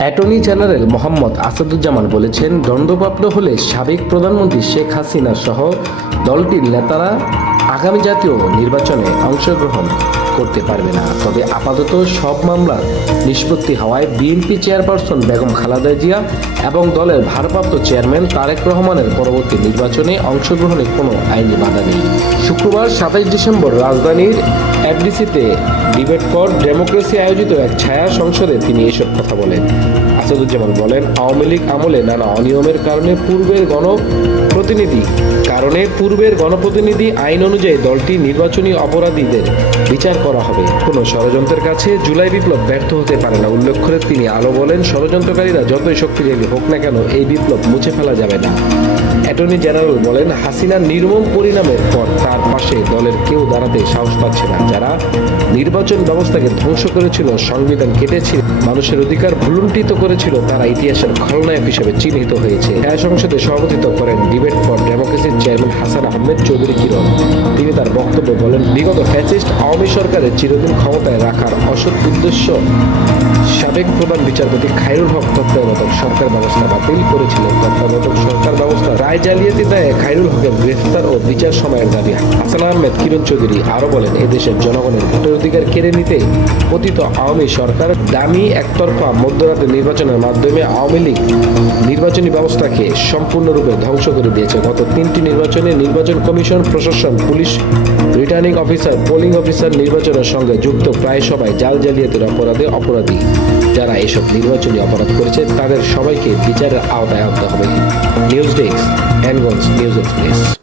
Attorney general Mohammad Asaduzzaman বলেছেন, দণ্ডপ্রাপ্ত হলে সাবেক প্রধানমন্ত্রী শেখ হাসিনা সহ দলটির নেতারা আগামী জাতীয় নির্বাচনে অংশগ্রহণ করতে পারবে না। তবে আপাতত সব মামলা নিষ্পত্তি হওয়ায় বিএনপি চেয়ারপারসন বেগম খালেদা জিয়া এবং দলের ভারপ্রাপ্ত চেয়ারম্যান তারেক রহমানের পরবর্তী নির্বাচনে অংশগ্রহণে কোনো আইনি বাধা নেই। শুক্রবার ২৭ ডিসেম্বর রাজধানীর এফডিসিতে ডিবেট ফর ডেমোক্রেসি আয়োজিত এক ছায়া সংসদে তিনি এসব কথা বলেন। আসাদুজ্জামান বলেন, আওয়ামী লীগ আমলে নানা অনিয়মের কারণে পূর্বের গণপ্রতিনিধি আইন অনুযায়ী দলটি নির্বাচনী অপরাধীদের বিচার করা হবে। কোনো ষড়যন্ত্রের কাছে জুলাই বিপ্লব ব্যর্থ হতে পারে না উল্লেখ করে তিনি আরও বলেন, ষড়যন্ত্রকারীরা যতই শক্তিশালী হোক না কেন এই বিপ্লব মুছে ফেলা যাবে না। অ্যাটর্নি জেনারেল বলেন, হাসিনার নির্মম পরিণামের পর তার পাশে দলের কেউ দাঁড়াতে সাহস পাচ্ছে না। যারা নির্বাচন ব্যবস্থাকে ধ্বংস করেছিল, সংবিধান কেটেছিল, মানুষের অধিকার ভুলুণ্ঠিত করেছিল, তারা ইতিহাসের খলনায়ক হিসেবে চিহ্নিত হয়েছে। সংসদে সভাপতিত্ব করেন ডিবেট ফর ডেমোক্রেসির চেয়ারম্যান হাসান আহমেদ চৌধুরী কিরণ। তিনি তার বক্তব্যে বলেন, বিগত ফ্যাসিস্ট আওয়ামী সরকারের চিরদিন ক্ষমতায় রাখার অসৎ উদ্দেশ্য সাবেক প্রধান বিচারপতি খায়রুল হক তত্ত্বাবধায়ক সরকার ব্যবস্থা বাতিল করেছিলেন। তত্ত্বাবধায়ক সরকার ব্যবস্থা রায় জালিয়াতি দায়ে খায়রুল হকের গ্রেফতার ও বিচার সময়ের দাবি। হাসান আহমেদ কিরণ চৌধুরী আরও বলেন, এদেশের জনগণের ভোটের অধিকার কেড়ে নিতে পতিত আওয়ামী সরকার দামি একতরফা মধ্যরাতে নির্বাচনের মাধ্যমে আওয়ামী লীগ নির্বাচনী ব্যবস্থাকে সম্পূর্ণরূপে ধ্বংস করে দিয়েছে। গত 3টি নির্বাচনে নির্বাচন কমিশন, প্রশাসন, police, returning officer, polling officer নির্বাচনের সঙ্গে যুক্ত প্রায় সবাই জাল জালিয়াতির অপরাধী। যারা এসব নির্বাচনী অপরাধ করেছে তাদের সবাইকে বিচারের আওতায় আনতে হবে। নিউজ ডেস্ক, এনগঞ্জ নিউজ এক্সপ্রেস।